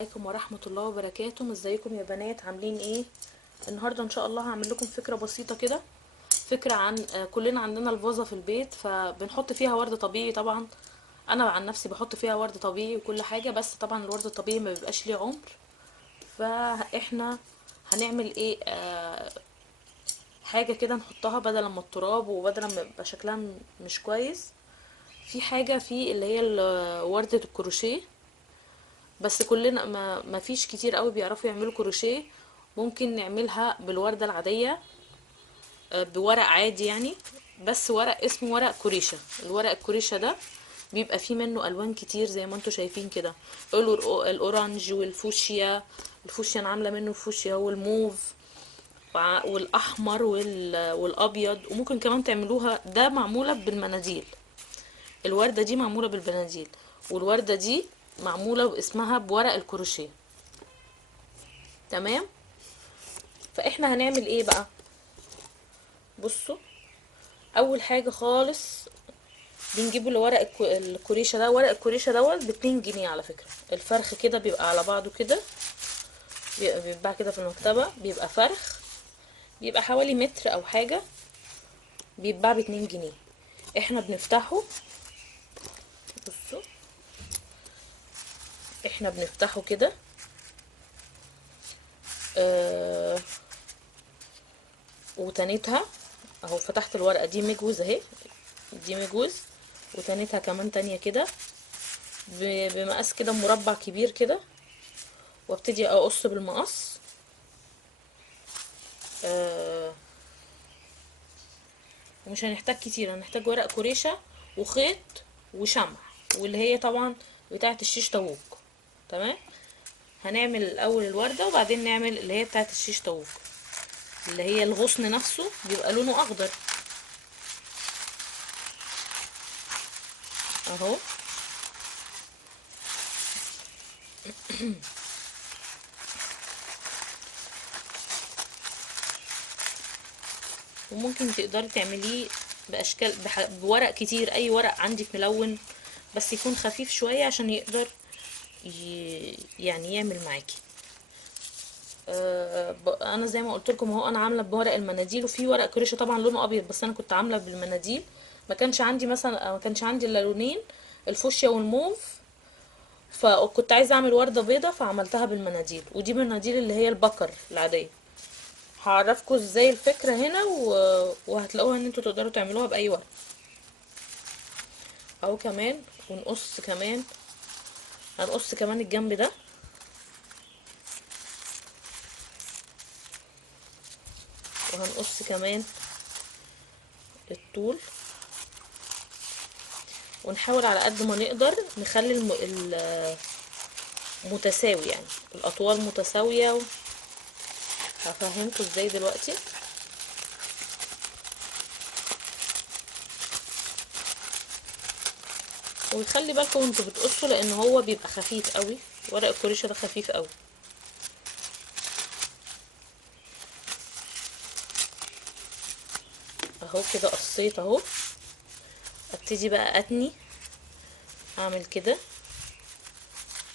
عليكم ورحمة الله وبركاته. ازيكم يا بنات؟ عاملين ايه؟ النهاردة ان شاء الله هعمل لكم فكرة بسيطة كده. فكرة عن كلنا عندنا الفازة في البيت، فبنحط فيها ورد طبيعي. طبعا انا عن نفسي بحط فيها ورد طبيعي وكل حاجة، بس طبعا الورد الطبيعي ما بيبقاش ليه عمر. فاحنا هنعمل ايه؟ حاجة كده نحطها بدل ما التراب وبدل ما يبقى شكلها مش كويس. في حاجة في اللي هي وردة الكروشيه، بس كلنا ما فيش كتير قوي بيعرفوا يعملوا كروشيه. ممكن نعملها بالوردة العادية، بورق عادي يعني. بس ورق اسمه ورق كوريشة. الورق الكوريشة ده بيبقى فيه منه الوان كتير زي ما انتوا شايفين كده. الاورانج والفوشيا. الفوشيا انا عامله منه فوشيا والموف والاحمر والابيض. وممكن كمان تعملوها، ده معموله بالمناديل. الورده دي معموله بالمناديل، والورده دي معموله باسمها بورق الكروشيه. تمام. فاحنا هنعمل ايه بقى؟ بصوا، اول حاجه خالص بنجيب الورق الكوريشه ده. ورق الكوريشه دوت ب2 جنيه على فكره. الفرخ كده بيبقى على بعضه كده، بيتباع كده في المكتبه. بيبقى فرخ، بيبقى حوالي متر او حاجه، بيتباع ب2 جنيه. احنا بنفتحه. بصوا، احنا بنفتحه كده. آه وتانيتها اهو. فتحت الورقه دي مجوز اهي، دي مجوز. وتانيتها كمان تانية كده بمقاس كده مربع كبير كده، وابتدي اقص بالمقص. آه ومش هنحتاج كتير، هنحتاج ورق كوريشة وخيط وشمع، واللي هي طبعا بتاعة الشيش طاووق. تمام. هنعمل الاول الوردة وبعدين نعمل اللي هي بتاعة الشيش طاووق، اللي هي الغصن نفسه بيبقى لونه اخضر اهو. وممكن تقدري تعمليه باشكال بورق كتير، اي ورق عندك ملون، بس يكون خفيف شوية عشان يقدر يعني يعمل معاكي. انا زي ما قلت لكم اهو، انا عامله بورق المناديل. وفي ورق كريشه طبعا لونه ابيض، بس انا كنت عامله بالمناديل. ما كانش عندي مثلا، ما كانش عندي الا لونين، الفوشيا والموف. فكنت عايزه اعمل ورده بيضه فعملتها بالمناديل. ودي مناديل اللي هي البكر العاديه. هعرفكم ازاي الفكره هنا وهتلاقوها ان انتوا تقدروا تعملوها باي ورق اهو. كمان ونقص كمان، هنقص كمان الجنب ده، وهنقص كمان الطول. ونحاول على قد ما نقدر نخلي متساوي، يعني الاطوال متساويه. هفهمكم ازاي دلوقتي. ويخلي بالكم وانتوا بتقصوا، لان هو بيبقى خفيف قوي. ورق الكوريشة ده خفيف قوي اهو. كده قصيت اهو. ابتدي بقى اتني، اعمل كده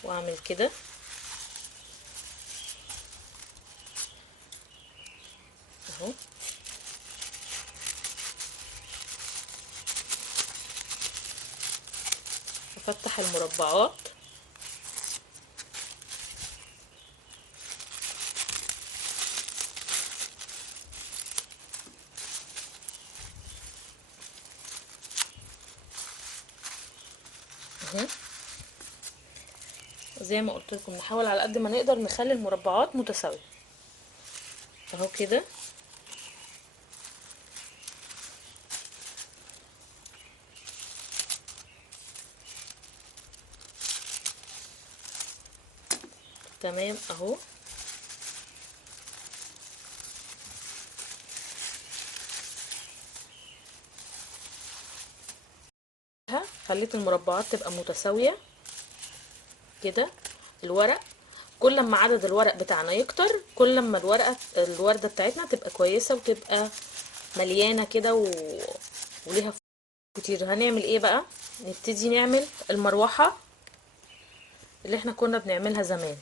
واعمل كده اهو. افتح المربعات اهو. زي ما قلت لكم نحاول على قد ما نقدر نخلي المربعات متساويه اهو كده. تمام اهو. خليت المربعات تبقى متساويه كده. الورق كل ما عدد الورق بتاعنا يكتر، كل ما الوردة بتاعتنا تبقى كويسة وتبقى مليانة كده وليها كتير. هنعمل ايه بقى؟ نبتدي نعمل المروحة. اللي احنا كنا بنعملها زمان.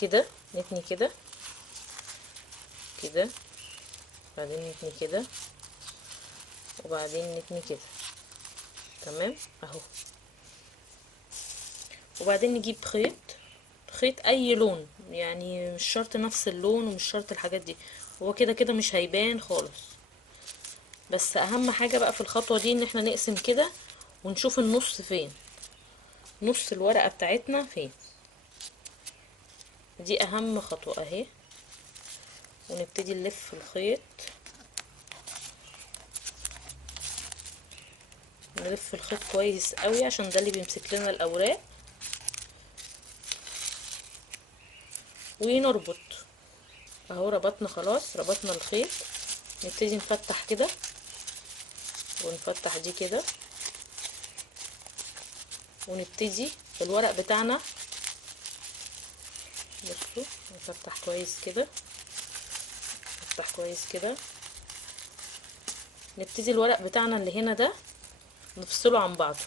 كده نتني كده كده، بعدين نتني كده، وبعدين نتني كده. تمام اهو. وبعدين نجيب خيط اي لون، يعني مش شرط نفس اللون ومش شرط الحاجات دي، هو كده كده مش هيبان خالص. بس اهم حاجة بقى في الخطوة دي ان احنا نقسم كده ونشوف النص فين، نص الورقة بتاعتنا فين. دي اهم خطوة اهي. ونبتدي نلف الخيط، نلف الخيط كويس قوي عشان ده اللي بيمسك لنا الاوراق، ونربط اهو. ربطنا خلاص، ربطنا الخيط. نبتدي نفتح كده ونفتح دي كده، ونبتدي الورق بتاعنا. بصوا نفتح كويس كده، نفتح كويس كده. نبتدي الورق بتاعنا اللي هنا ده نفصله عن بعضه،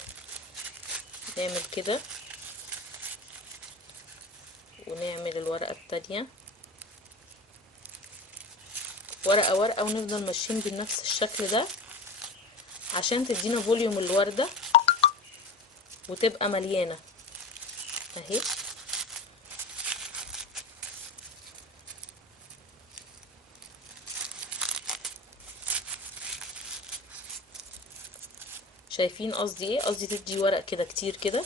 نعمل كده ونعمل الورقة التانية ورقة ورقة، ونفضل ماشيين بنفس الشكل ده عشان تدينا فوليوم الوردة وتبقى مليانة اهي. شايفين قصدي ايه؟ قصدي تدي ورق كده كتير كده.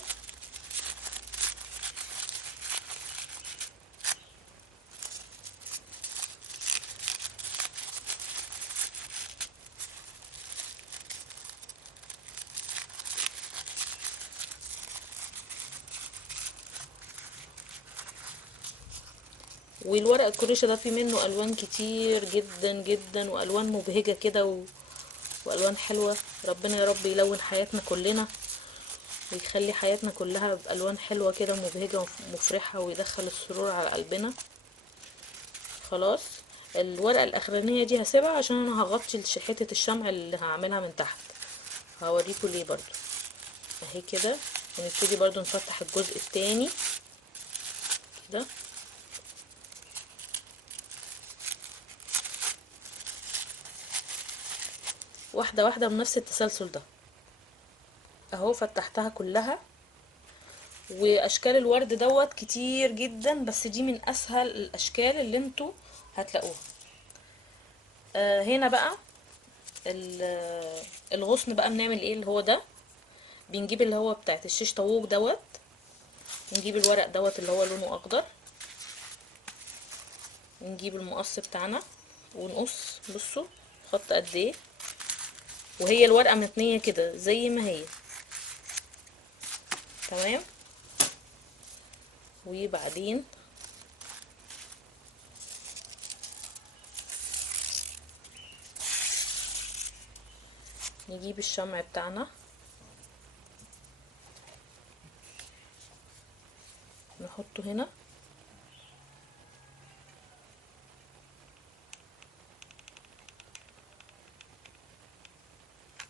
والورق الكريشة ده فيه منه الوان كتير جدا جدا، والوان مبهجة كده والوان حلوة. ربنا يا رب يلون حياتنا كلنا ويخلي حياتنا كلها بالوان حلوة كده مبهجة ومفرحة، ويدخل السرور على قلبنا. خلاص الورقة الاخرانية دي هسيبها عشان انا هغطي حتة الشمع اللي هعملها من تحت، هوريكم ليه برضو اهي كده. ونبتدي برضو نفتح الجزء التاني كده، واحدة واحدة بنفس التسلسل ده اهو. فتحتها كلها. واشكال الورد دوت كتير جدا، بس دي من اسهل الاشكال اللي انتوا هتلاقوها. هنا بقى الغصن بقى بنعمل ايه؟ اللي هو ده بنجيب اللي هو بتاعت الشيش طاووق دوت، نجيب الورق دوت اللي هو لونه اخضر، ونجيب المقص بتاعنا ونقص. بصوا خط قد ايه، وهي الورقة متنية كده زي ما هي. تمام. وبعدين نجيب الشمع بتاعنا نحطه هنا،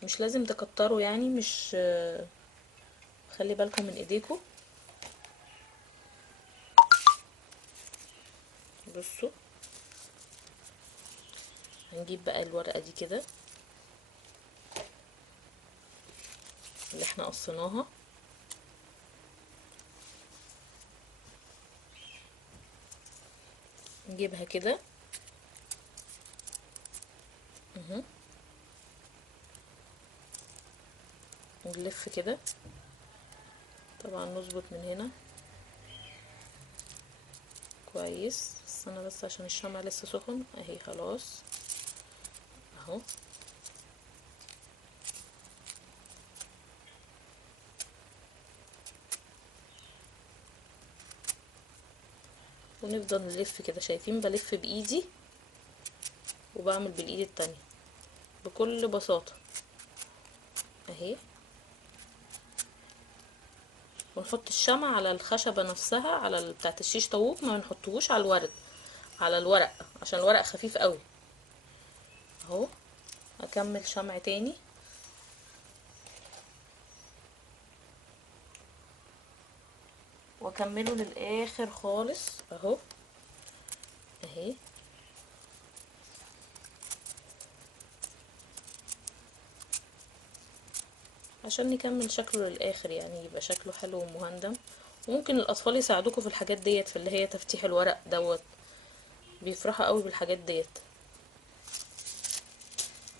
مش لازم تكتروا يعني، مش خلي بالكم من ايديكم. بصوا هنجيب بقى الورقة دي كده اللي احنا قصيناها، نجيبها كده اهو، ونلف كده. طبعا نظبط من هنا كويس. استنى بس عشان الشمع لسه سخن اهي. خلاص اهو. ونفضل نلف كده. شايفين بلف بايدي وبعمل بالايد التانية بكل بساطة اهي. ونحط الشمع على الخشبة نفسها، على بتاعت الشيش طاووق، ما بنحطهوش على الورد، على الورق، عشان الورق خفيف قوي اهو. اكمل شمع تاني. واكمله للاخر خالص اهو اهي. عشان نكمل شكله للاخر يعني يبقى شكله حلو ومهندم. وممكن الاطفال يساعدوكوا في الحاجات ديت، في اللي هي تفتيح الورق دوت، بيفرحوا قوي بالحاجات ديت.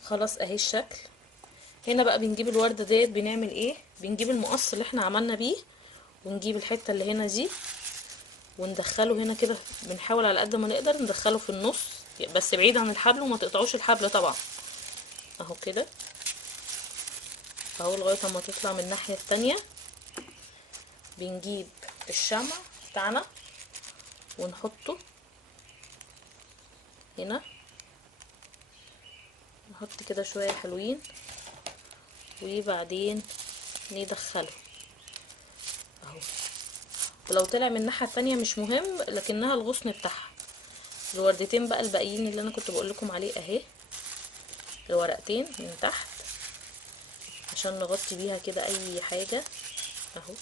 خلاص اهي الشكل. هنا بقى بنجيب الوردة ديت، بنعمل ايه؟ بنجيب المقص اللي احنا عملنا بيه، ونجيب الحتة اللي هنا دي وندخله هنا كده. بنحاول على قد ما نقدر ندخله في النص، بس بعيد عن الحبل وما تقطعوش الحبل طبعا. اهو كده اهو لغاية اما تطلع من الناحية التانية. بنجيب الشمع بتاعنا ونحطه هنا، نحط كده شوية حلوين، وبعدين ندخله اهو. ولو طلع من الناحية التانية مش مهم، لكنها الغصن بتاعها. الوردتين بقى الباقيين اللي انا كنت بقول لكم عليه اهي، الورقتين من تحت عشان نغطي بيها كده اي حاجة اهو.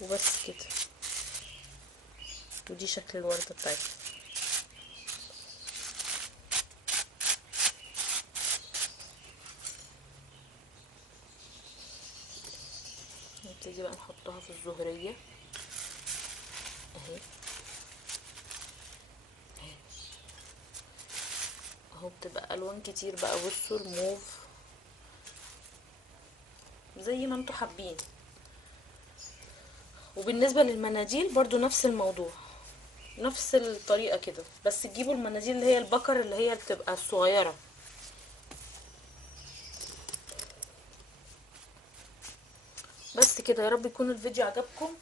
وبس كده. ودي شكل الوردة بتاعتي. نبتدي بقى نحطها في الزهرية اهي اهو. بتبقى الوان كتير بقى، بصوا الموف زي ما انتوا حابين. وبالنسبة للمناديل برضو نفس الموضوع، نفس الطريقة كده، بس تجيبوا المناديل اللي هي البكر اللي هي بتبقى الصغيرة. بس كده، يا رب يكون الفيديو عجبكم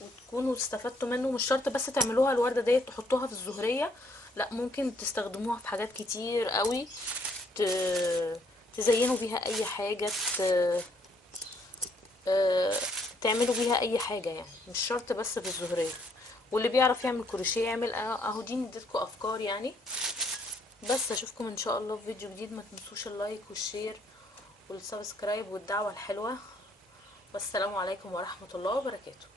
وتكونوا استفدتوا منه. مش شرط بس تعملوها الوردة ديت تحطوها في الزهرية، لا ممكن تستخدموها في حاجات كتير قوي، تزينوا بيها اي حاجة، آه، تعملوا بيها اي حاجة يعني، مش شرط بس في الزهرية. واللي بيعرف يعمل كروشيه يعمل اهو. دي اديتكم افكار يعني. بس اشوفكم ان شاء الله في فيديو جديد. ما تنسوش اللايك والشير والسبسكرايب والدعوة الحلوة. والسلام عليكم ورحمة الله وبركاته.